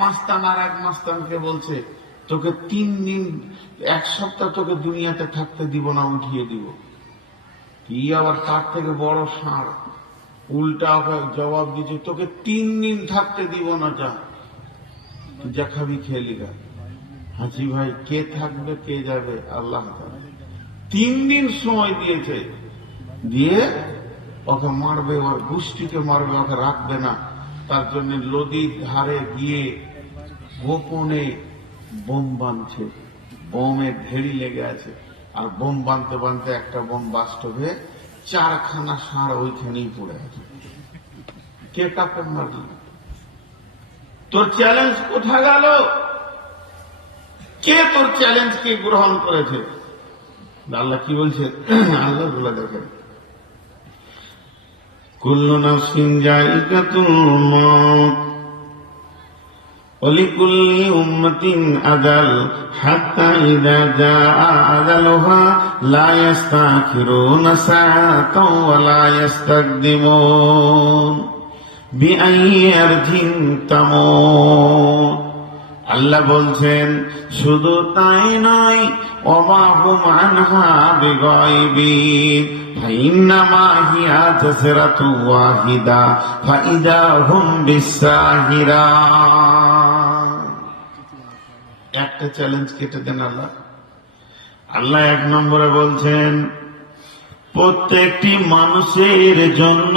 মাস্তান আর এক মাস্তানকে বলছে, তোকে তিন দিন, এক সপ্তাহ তোকে দুনিয়াতে থাকতে দিব না, উঠিয়ে দিব। কি আবার তার থেকে বড় ষাঁড় উল্টা জবাব দিচ্ছে তোকে তিন দিন থাকতে দিব না, যা। যা খাবি খেলি গা। হাজি ভাই, কে থাকবে, কে যাবে, আল্লাহ। তিন দিন সময় দিয়েছে। দিয়ে ওকে মারবে, ওর গোষ্ঠীকে মারবে, ওকে রাখবে না। তার জন্য নদীর ধারে গিয়ে গোপনে বোম বাঁধছে বোমের ভেড়ি লেগে আছে, আর বোম বাঁধতে বাঁধতে একটা বোম বাস্তবে চারখানা সার ওইখানেই পড়ে আছে। কে কাকে মারল? তোর চ্যালেঞ্জ কোথায় গেল? কে তোর চ্যালেঞ্জকে গ্রহণ করেছে? আল্লাহ কি বলছে? আল্লাহগুলো দেখেন। কুল্লু নাফসিন জায়গাতুল মউত। ولكل أمة أجل حتى إذا جاء أجلها لا يستأخرون ساعة ولا يستقدمون بأي أرض تموت আল্লাহ বলছেন শুধু তাই নয় অবাহুম আনহা বেগয়বি ফাইন্নামা হিয়া জাসরাতু ওয়াহিদা ফাইদা হুম বিসাহিরা একটা চ্যালেঞ্জ কেটে দেন আল্লাহ। আল্লাহ এক নম্বরে বলছেন, প্রত্যেকটি মানুষের জন্য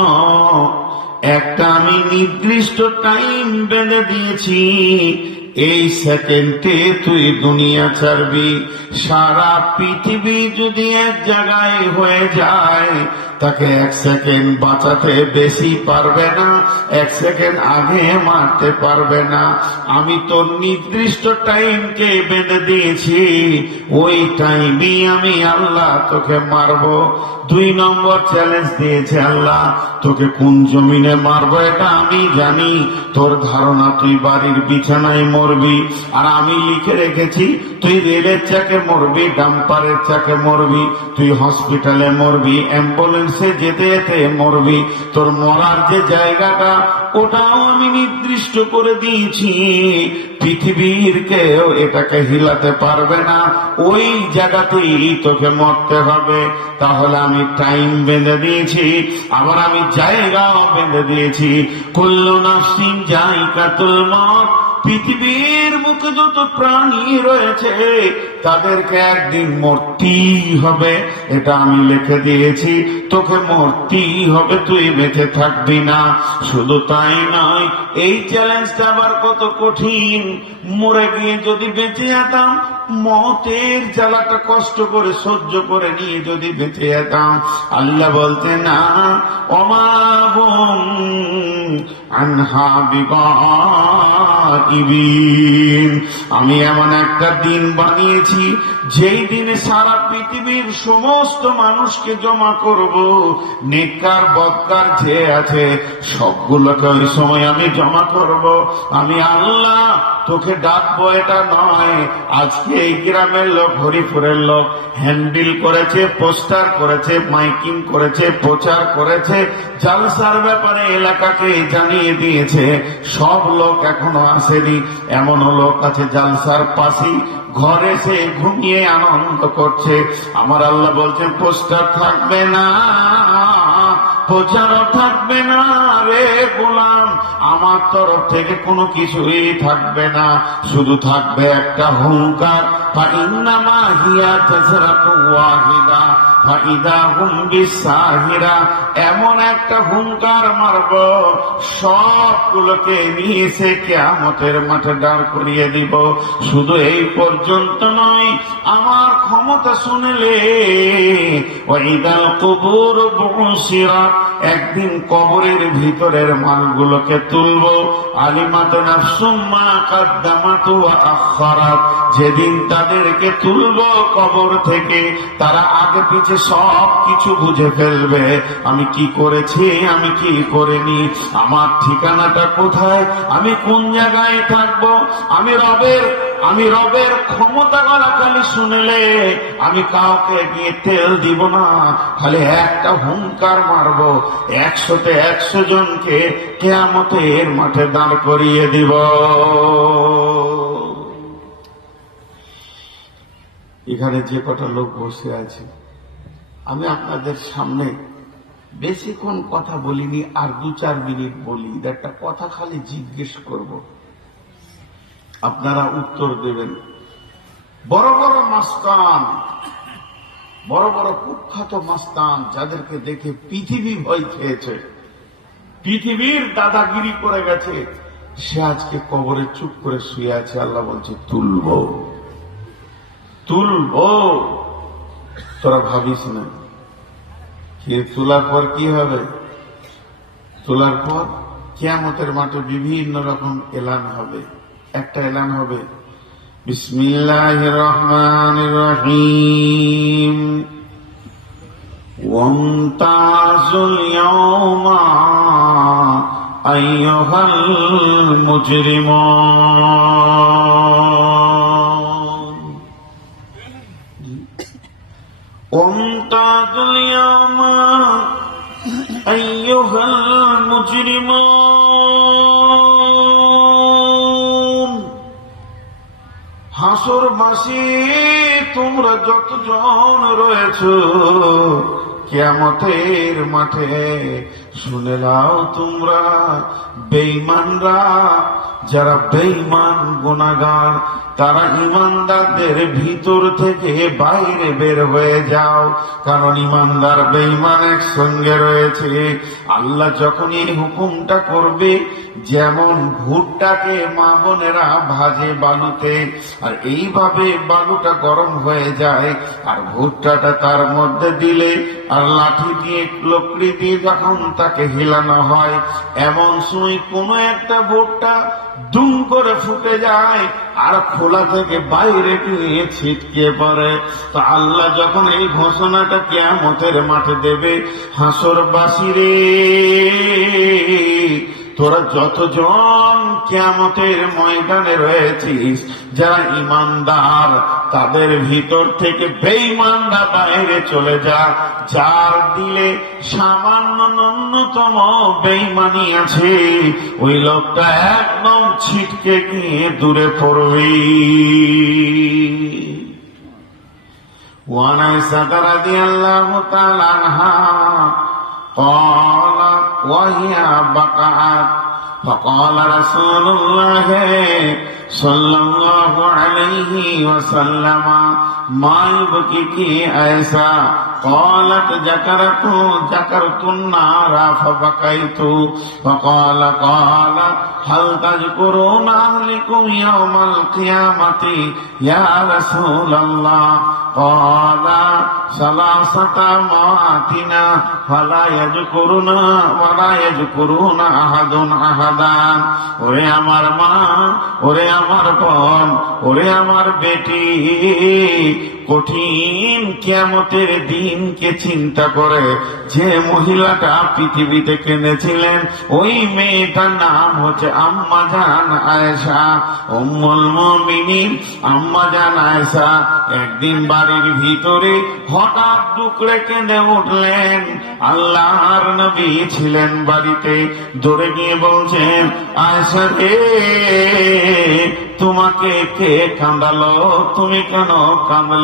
একটা আমি নির্দিষ্ট টাইম বেঁধে দিয়েছি। এই সেকেন্ডে তুই দুনিয়া ছাড়বি। সারা পৃথিবী যদি এক জায়গায় হয়ে যায়, তাকে এক সেকেন্ড বাঁচাতে বেশি পারবে না, এক সেকেন্ড আগে মারতে পারবে না। আমি তো নির্দিষ্ট টাইমকে বেঁধে দিয়েছি, ওই টাইমই আমি আল্লাহ তোকে মারবো। দুই নম্বর চ্যালেঞ্জ দিয়েছে আল্লাহ। তোকে কোন জমিনে মারবো এটা আমি জানি। তোর ধারণা তুই বাড়ির বিছানায় মরবি। আর আমি লিখে রেখেছি, তুই রেলের চাকে মরবি, ডাম্পারের চাকে মরবি, তুই হসপিটালে মরবি অ্যাম্বুলেন্সে যেতে যেতে মরবি। তোর মরার যে জায়গাটা, ওটাও আমি নির্দিষ্ট করে দিয়েছি। পৃথিবীর কেউ এটাকে হিলাতে পারবে না। ওই জায়গাতেই তোকে মরতে হবে। তাহলে আমি টাইম বেঁধে দিয়েছি আবার আমি জায়গাও বেঁধে দিয়েছি। কুল্লু নাফসিন জায়গাতুল মত পৃথিবীর মুখে যত প্রাণী রয়েছে, তাদেরকে একদিন মরতেই হবে। এটা আমি লিখে দিয়েছি, তোকে মরতেই হবে, তুই বেঁচে থাকবি না। শুধু তাই নয়, এই চ্যালেঞ্জটা আবার কত কঠিন। মরে গিয়ে যদি বেঁচে যেতাম, মতের জ্বালাটা কষ্ট করে, সহ্য করে নিয়ে যদি বেঁচে যেতাম। আল্লাহ বলতে না অমাবম আনহা আমি এমন একটা দিন বানিয়েছি, যেই দিনে সারা পৃথিবীর সমস্ত মানুষকে জমা করব। নেকার বদকার যে আছে, সবগুলোকে ওই সময় আমি জমা করব। আমি আল্লাহ তোকে ডাকবো এটা নয়। আজকে এই গ্রামের লোক, হরিপুরের লোক, হ্যান্ডেল করেছে, পোস্টার করেছে, মাইকিং করেছে, প্রচার করেছে, জালসার ব্যাপারে এলাকাকে জানিয়ে দিয়েছে। সব লোক এখনও আসেনি। এমনও লোক আছে জালসার পাশেই। ঘরে সে ঘুমিয়ে আনন্দ করছে। আমার আল্লাহ বলছেন, পোস্টার থাকবে না প্রচারও থাকবে না রে গোলাম। আমার তরফ থেকে কোনো কিছুই থাকবে না। শুধু থাকবে একটা হুঙ্কার। ওয়াহিদা, ফাইদা হুম বিসাহিরা। এমন একটা হুঙ্কার মারব, সবগুলোকে নিয়ে এসে কেয়ামতের মাঠে দাঁড় করিয়ে দিব। শুধু এই পর্যন্ত নয়, আমার ক্ষমতা শুনলে ওইদাল কবুর বসিরা একদিন কবরের ভিতরের মালগুলোকে তুলব। আলিমাত নাফসুম্মা কাদ্দামাত আখারাত যেদিন তাদেরকে তুলব কবর থেকে, তারা আগে পিছে সব কিছু বুঝে ফেলবে। আমি কি করেছি? আমি কি করিনি? আমার ঠিকানাটা কোথায়? আমি কোন জায়গায় থাকব? আমি রবের আমি রবের ক্ষমতা গলা খালি শুনলে আমি কাউকে গিয়ে তেল দিব না। খালি একটা হুঙ্কার মারব, একশোতে একশো জনকে কেয়ামতে এর মাঠে দাঁড় করিয়ে দিব। এখানে যে কটা লোক বসে আছে, আমি আপনাদের সামনে বেশিক্ষণ কথা বলিনি আর দু চার মিনিট বলি। একটা কথা খালি জিজ্ঞেস করব। আপনারা উত্তর দেবেন। বড় বড় মাস্তান, বড় বড় কুখ্যাত মাস্তান যাদেরকে দেখে পৃথিবী ভয় খেয়েছে। পৃথিবীর দাদাগিরি করে গেছে। সে আজকে কবরে চুপ করে শুয়ে আছে, আল্লাহ বলছে, তুলব। তুলব। তোরা ভাবিস না। কে তোলার পর কি হবে? তোলার পর কিয়ামতের মাঠে বিভিন্ন রকম এলান হবে। একটা এলান হবে বিসমিল্লাহ রহমান রহিম وامتازوا اليوم أيها المجرمون وامتازوا اليوم أيها المجرمون হাসরবাসী তোমরা যতজন রয়েছ কেয়ামতের মাঠে শুনে নাও তোমরা, বেঈমানরা। যারা বেঈমান গুনাগার তারা ইমানদারদের ভিতর থেকে বাইরে বের হয়ে যাও। কারণ ইমানদার বেঈমান একসঙ্গে রয়েছে। আল্লাহ যখন এই হুকুমটা করবে, যেমন ভুট্টাকে মা বোনেরা ভাজে বালুতে, আর এইভাবে বালুটা গরম হয়ে যায়, আর ভুট্টাটা তার মধ্যে দিলে, আর লাঠি দিয়ে, লকড়ি দিয়ে যখন তাকে হিলানো হয়। এমন সময় কোনো একটা ভুট্টা দুম করে ফুটে যায় আর খোলা থেকে বাইরে নিয়ে ছিটকে পড়ে। তো আল্লাহ যখন এই ঘোষণাটা কেয়ামতের মাঠে দেবে হাসর বাসিরে তোরা যতজন কেয়ামতের ময়দানে রয়েছিস, যারা ইমানদার তাদের ভিতর থেকে বেঈমানরা বাইরে চলে যা যার দিলে সামান্য ন্যূনতম বেঈমানি আছে ওই লোকটা একদম ছিটকে গিয়ে দূরে পড়বে وعن عائشة رضي الله تعالى عنها قال وهي بقعت فقال رسول الله صلى الله عليه وسلم ما يبكيك عائشة قالت ذكرت ذكرت النار فبكيت فقال قال هل تذكرون أهلكم يوم القيامة يا رسول الله قال ثلاثة مواتنا فلا يذكرون ولا يذكرون أحد দাদা ওরে আমার মা ওরে আমার বোন ওরে আমার বেটি। কঠিন কিয়ামতের দিনকে চিন্তা করে যে মহিলাটা পৃথিবীতে কিনেছিলেন ওই মেয়েটার নাম হচ্ছে আম্মা জান আয়েশা। উম্মুল মুমিনিন, আম্মা জান আয়েশা একদিন বাড়ির ভিতরে হঠাৎ ডুকরে কেঁদে উঠলেন। আল্লাহর নবী ছিলেন বাড়িতে। দৌড়ে গিয়ে বলছেন, আয়েশা রে, তোমাকে কে কান্দালো তুমি কেন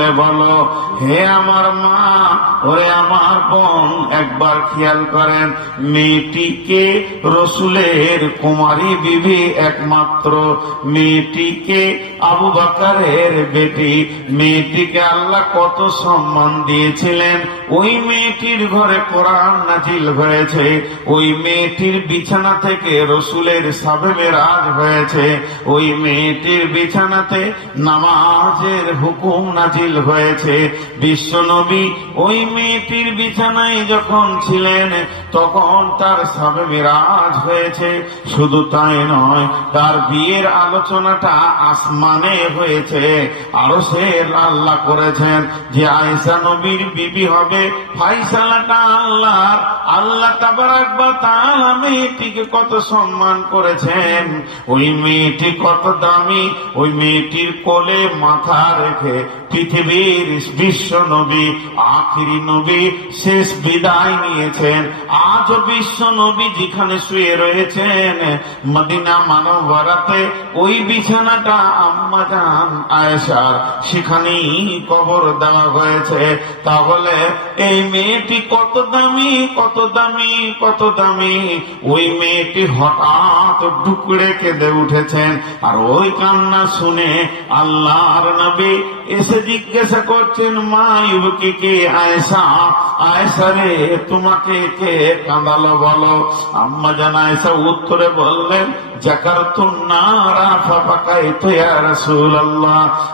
কাঁদলে বলো, হে আমার মা, ওরে আমার বোন, একবার খেয়াল করেন, মেয়েটিকে রসুলের কুমারী বিবি একমাত্র। মেয়েটিকে আবু বাকারের বেটি। মেয়েটিকে আল্লাহ কত সম্মান দিয়েছিলেন। ওই মেয়েটির ঘরে কোরআন নাজিল হয়েছে। ওই মেয়েটির বিছানা থেকে রসুলের সাবে আজ হয়েছে। ওই মেয়েটির বিছানাতে নামাজের হুকুম নাজিল হয়েছে। বিশ্ব নবী ওই মেয়েটির বিছানায় যখন ছিলেন, তখন তার সাবে মিরাজ হয়েছে। শুধু তাই নয়, তার বিয়ের আলোচনাটা আসমানে হয়েছে। আরও সে আল্লাহ করেছেন যে আয়সা নবীর বিবি হবে ফাইসালাটা আল্লাহ আল্লাহ তাবার একবার তার মেয়েটিকে কত সম্মান করেছেন। ওই মেয়েটি কত দামি, ওই মেয়েটির কোলে মাথা রেখে পৃথিবীর বিশ্ব নবী, আখিরি নবী শেষ বিদায় নিয়েছেন। আজও বিশ্ব নবী যেখানে শুয়ে রয়েছেন, মদিনা মানবরাতে ওই বিছানাটা আম্মা জান আয়েশার, সেখানেই কবর দেওয়া হয়েছে। তাহলে এই মেয়েটি কত দামি কত দামি কত দামি? ওই মেয়েটি হঠাৎ ডুকরে কেঁদে উঠেছেন। আর ওই কান্না শুনে আল্লাহর নবী এসে জিজ্ঞাসা করছেন, মা, ইউবকি কে আয়সা আয়সা রে, তোমাকে কে কাঁদালো বলো? আম্মা জান আয়সা উত্তরে বললেন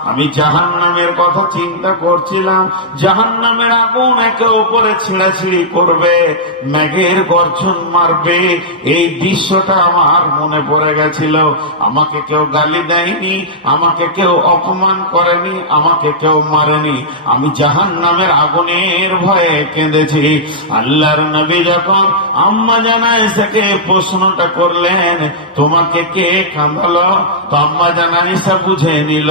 আমি জাহান নামের কথা চিন্তা করছিলাম জাহান নামের আগুন একে ওপরে ছিঁড়াছিড়ি করবে মেঘের গর্জন মারবে, এই দৃশ্যটা আমার মনে পড়ে গেছিল। আমাকে কেউ গালি দেয়নি, আমাকে কেউ অপমান করেনি আমাকে কেউ মারেনি। আমি জাহান নামের আগুনের ভয়ে কেঁদেছি। আল্লাহর নবী যখন আম্মা জানায় সে প্রশ্নটা করলেন তোমাকে কে কাঁদালো তো আম্মা জানানিসা বুঝে নিল,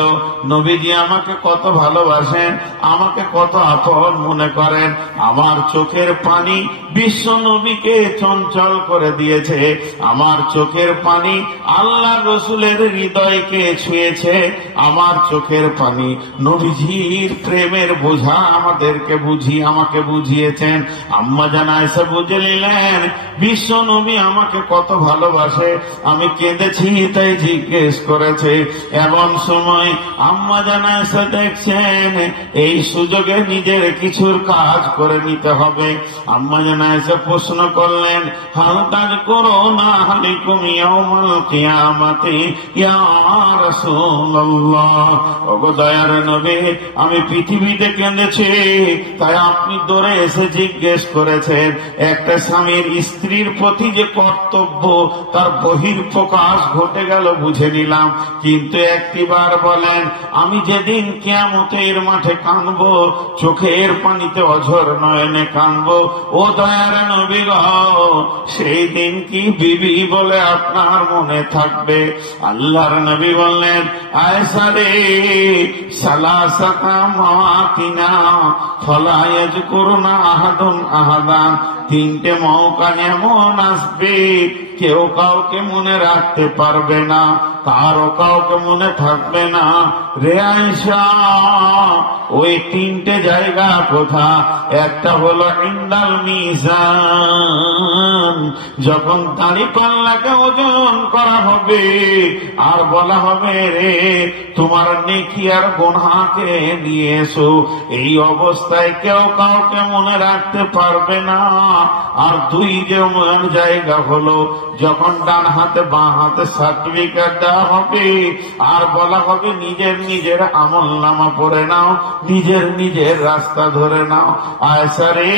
নবীজি আমাকে কত ভালোবাসেন, আমাকে কত আপন মনে করেন। আমার চোখের পানি বিশ্ব নবীকে চঞ্চল করে দিয়েছে। আমার চোখের পানি আল্লাহ রসুলের হৃদয়কে ছুঁয়েছে। আমার চোখের পানি নবীজির প্রেমের বোঝা আমাদেরকে বুঝি আমাকে বুঝিয়েছেন। আম্মা জানা এসে বুঝে নিলেন, বিশ্ব নবী আমাকে কত ভালোবাসে। আমি কেঁদেছি, তাই জিজ্ঞেস করেছে। এমন সময় আম্মা জানা এসে দেখছেন, এই সুযোগে নিজের কিছুর কাজ করে নিতে হবে। আম্মা জানা এসে প্রশ্ন করলেন, হাল কাজ করো না ইয়া রাসূলুল্লাহ। ওগো দয়ার নবী, আমি পৃথিবীতে কেঁদেছি, তাই আপনি দৌড়ে এসে জিজ্ঞেস করেছেন, একটা স্বামীর স্ত্রীর প্রতি যে কর্তব্য, তার বহির প্রকাশ ঘটে গেল বুঝে নিলাম। কিন্তু একটিবার বলেন আমি যেদিন কেয়ামতের মাঠে কানব চোখের পানিতে অঝর নয়নে কানব ও দয়ার নবী গো, সেই দিন কি বিবি বলে আপনার মনে থাকবে? আল্লাহর নবী বললেন আয়সা রে সালাসাতা মাতিনা ফলায়াজ করুনা আহাদুন আহাদান। তিনটে মৌকা এমন আসবে কেউ কাউকে মনে রাখতে পারবে না কারও কাউকে মনে থাকবে না। রে ওই তিনটে জায়গা কোথা? একটা হলো ইন্দাল মিজান। যখন দাড়ি পাল্লাকে ওজন করা হবে, আর বলা হবে, রে, তোমার নেকি আর গোনাকে নিয়ে এসো। এই অবস্থায় কেউ কাউকে মনে রাখতে পারবে না। আর দুই যে জায়গা হলো, যখন ডান হাতে বাঁ হাতে সার্টিফিকেট দেওয়া হবে, আর বলা হবে, নিজের নিজের আমল নামা পড়ে নাও, নিজের নিজের রাস্তা ধরে নাও। আয়সা রে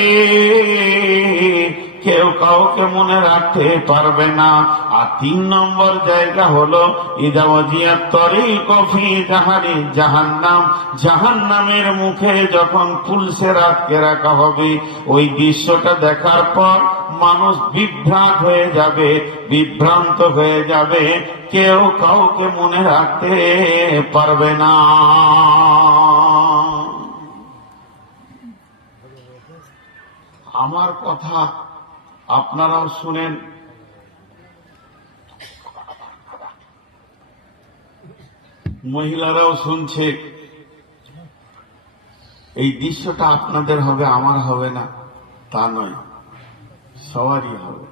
কেউ কাউকে মনে রাখতে পারবে না। আর তিন নম্বর জায়গা হলো ইদাওয়াজিয়ার তরে কফি জাহারি জাহান্নাম। জাহান্নামের মুখে যখন পুলসে রাতকে রাখা হবে, ওই দৃশ্যটা দেখার পর মানুষ বিভ্রাট হয়ে যাবে, বিভ্রান্ত হয়ে যাবে। কেউ কাউকে মনে রাখতে পারবে না। আমার কথা আপনারাও শুনেন। মহিলারাও শুনছে। এই দৃশ্যটা আপনাদের হবে, আমার হবে না, তা নয়। সবারই হবে।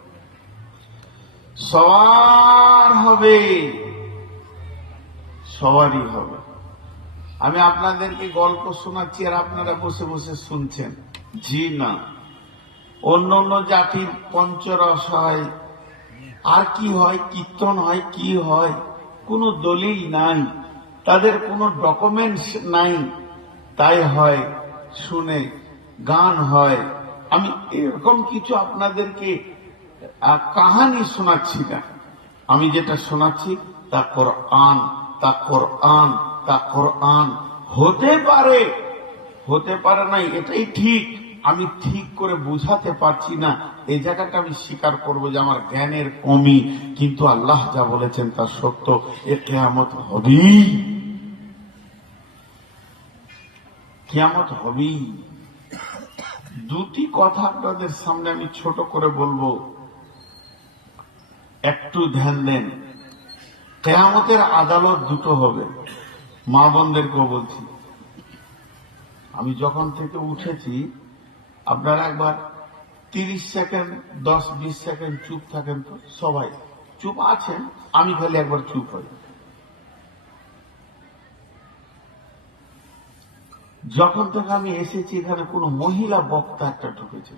সবার হবে। সবারই হবে। আমি আপনাদেরকে গল্প শোনাচ্ছি আর আপনারা বসে বসে শুনছেন। জি না। অন্য অন্য জাতির পঞ্চরস হয়। আর কি হয়? কীর্তন হয়, কি হয়? কোনো দলিল নাই। তাদের কোনো ডকুমেন্টস নাই। তাই হয়, শুনে গান হয়। আমি এরকম কিছু আপনাদেরকে কাহানি শোনাচ্ছি না। আমি যেটা শোনাচ্ছি, তা কোরআন তা কোরআন তা কোরআন। হতে পারে হতে পারে নাই, এটাই ঠিক। আমি ঠিক করে বুঝাতে পারছি না। এই জায়গাটা আমি স্বীকার করব যে আমার জ্ঞানের কমি, কিন্তু আল্লাহ যা বলেছেন তার সত্য। এ কেয়ামত হবেই। কেয়ামত হবেই। দুটি কথা আপনাদের সামনে আমি ছোট করে বলব। একটু ধ্যান দেন। কেয়ামতের আদালত দুটো হবে। মা বোনদেরকেও বলছি। আমি যখন থেকে উঠেছি আপনারা একবার তিরিশ সেকেন্ড, দশ, বিশ সেকেন্ড চুপ থাকেন তো, সবাই। চুপ আছেন, আমি খালি একবার চুপ হই। যখন থেকে আমি এসেছি, এখানে কোনো মহিলা বক্তা একটা ঢুকেছে।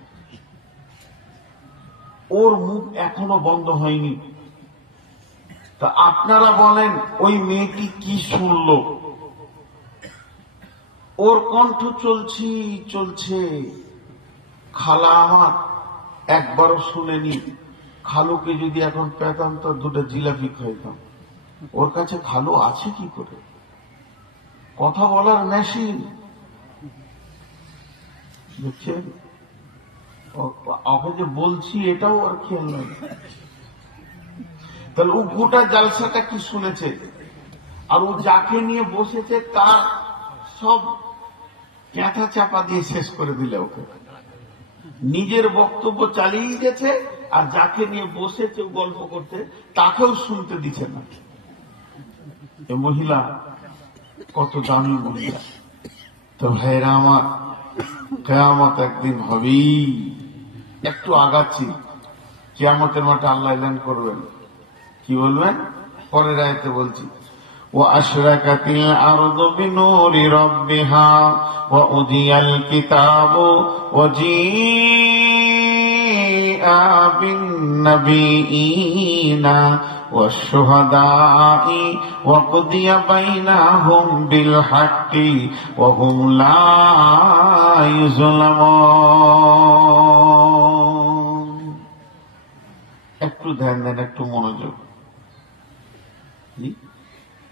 ওর মুখ এখনও বন্ধ হয়নি। তা আপনারা বলেন, ওই মেয়েটি কি শুনলো? ওর কণ্ঠ চলছি, চলছে। খালা আমার, একবারও শুনেনি। খালুকে যদি এখন পেতাম তো দুটো জিলাপি খাইতাম। ওর কাছে খালু আছে কি করে? কথা বলার মেশিন বুঝছেন? যে বলছি, এটাও আর খেয়াল নেই। তাহলে ও গোটা জালসাটা কি শুনেছে? আর ও যাকে নিয়ে বসেছে, তার সব ক্যাঁথা চাপা দিয়ে শেষ করে দিলে ওকে। নিজের বক্তব্য চালিয়ে গেছে আর যাকে নিয়ে বসেছে গল্প করতে, তাকেও শুনতে দিচ্ছে না। এ মহিলা কত দামি মহিলা। তো ভাইরা আমার, কেয়ামত একদিন হবেই। একটু আগাচ্ছি। কেয়ামতের মাঠে আল্লাহ করবেন। কি বলবেন? পরের আয়তে বলছি। وأشركت الأرض بنور ربها وأذي الكتاب وجيء بالنبيين والشهداء وقضي بينهم بالحق وهم لا يظلمون একটু ধ্যান দেন একটু মনোযোগ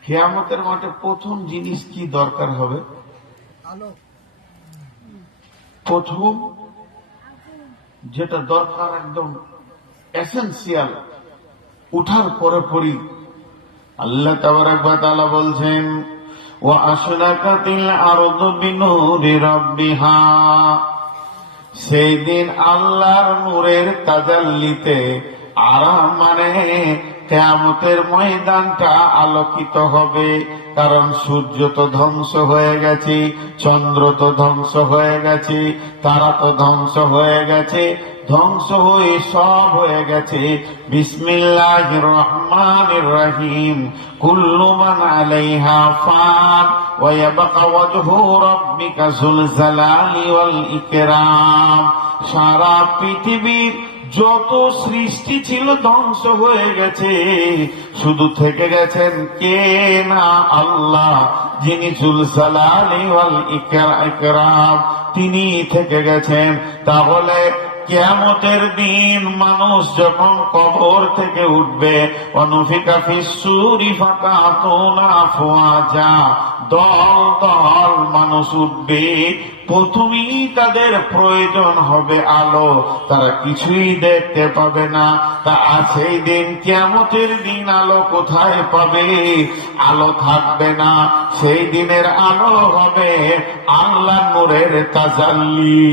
কেয়ামতের মাঠে প্রথম জিনিস কি দরকার হবে? প্রথম যেটা দরকার একদম এসেন্সিয়াল উঠার পরে পরই আল্লাহ তাবারাকাতালা বলছেন ও আশরাকাতিল আরদু বিনুরি রাব্বিহা। সেই দিন আল্লাহর নূরের তাজাল্লিতে আরাম মানে কেয়ামতের ময়দানটা আলোকিত হবে, কারণ সূর্য তো ধ্বংস হয়ে গেছে, চন্দ্র তো ধ্বংস হয়ে গেছে, তারা তো ধ্বংস হয়ে গেছে, ধ্বংস হয়ে সব হয়ে গেছে। বিসমিল্লাহ রহমান রহিম। কুল্লু মান আলাইহা ফান ওয়াজহু রাব্বিকা যুল জালালি ওয়াল ইকরাম। সারা পৃথিবীর যত সৃষ্টি ছিল ধ্বংস হয়ে গেছে, শুধু থেকে গেছেন কে না আল্লাহ, যিনি তিনি থেকে গেছেন। তাহলে কেয়ামতের দিন মানুষ যখন কবর থেকে উঠবে, অনুফিকা ফিসুরি ফাঁকা তো না তোনা যা দল দল মানুষ উঠবে প্রথমেই তাদের প্রয়োজন হবে আলো। তারা কিছুই দেখতে পাবে না। তা সেই দিন কেমতের দিন আলো কোথায় পাবে? আলো থাকবে না। সেই দিনের আলো হবে আল্লাহ নূরের তাজাল্লি।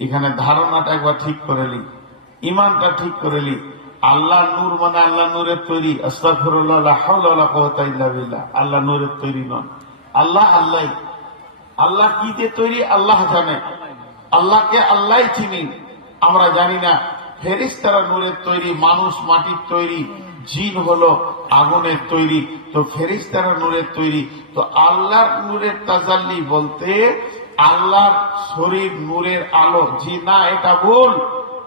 এখানে ধারণাটা একবার ঠিক করে নি ইমানটা ঠিক করে নি আল্লাহ নূর মানে আল্লাহ নূরের তৈরি। লা বিল্লাহ। আল্লাহ নূরের তৈরি নয়। আল্লাহ আল্লাহ। আল্লাহ কি দিয়ে তৈরি, আল্লাহ জানে। আল্লাহকে আল্লাহ চিনি। আমরা জানি না ফেরিস্তারা নূরের তৈরি, মানুষ মাটির তৈরি, জিন হলো আগুনের তৈরি। তো ফেরিস্তারা নূরের তৈরি। তো আল্লাহর নূরের তাজাল্লি বলতে, আল্লাহর শরীর নূরের আলো। জি না, এটা ভুল।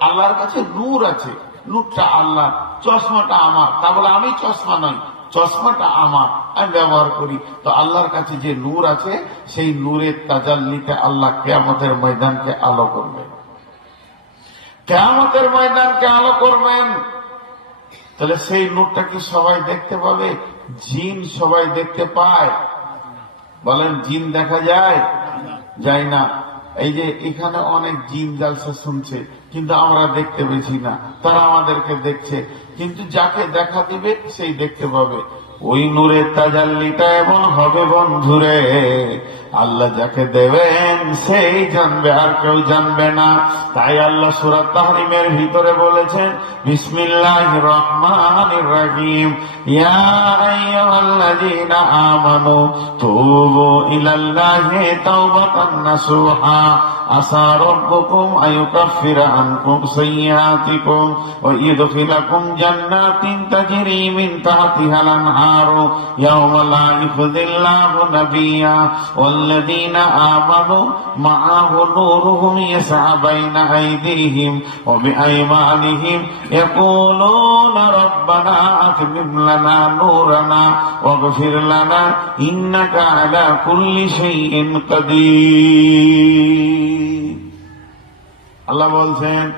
আল্লাহর কাছে নূর আছে। নূরটা আল্লাহ, চশমাটা আমার। তা বলে আমি চশমা নই। চশমাটা আমার, আমি ব্যবহার করি। তো আল্লাহর কাছে যে নূর আছে, সেই নূরের তাজাল্লিতে আল্লাহ কেয়ামতের ময়দানকে আলো করবেন কেয়ামতের ময়দানকে আলো করবেন। তাহলে সেই নূরটা কি সবাই দেখতে পাবে? জিন সবাই দেখতে পায়। বলেন, জিন দেখা যায়? যাই না। এই যে এখানে অনেক জিন জালসা শুনছে, কিন্তু আমরা দেখতে পেয়েছি না। তারা আমাদেরকে দেখছে, কিন্তু যাকে দেখা দিবে, সেই দেখতে পাবে। ওই নূরের তাজাল্লিটা এমন হবে বন্ধুরে। আল্লাহ যাকে দেবেন, সেই জানবে আর কেউ জানবে না। তাই আল্লাহ সুরাত তাহরিমের ভিতরে বলেছেন বিসমিল্লাহ রহমান রহিম। ইয়া আমানু তুবু ইলাল্লাহি তাওবাতান নাসুহা। আসা রাব্বুকুম আইয়ুকাফিরা আনকুম সাইয়্যাতিকুম ওয়া ইয়ুদখিলাকুম জান্নাতিন তাজরি মিন তাহতিহাল আনহারু। ইয়াওমা লা ইখযিল্লাহু নাবিয়্যা والذين آمنوا معه نورهم يسعى بين أيديهم وبأيمانهم يقولون ربنا أتمم لنا نورنا واغفر لنا إنك على كل شيء قدير الله بولسين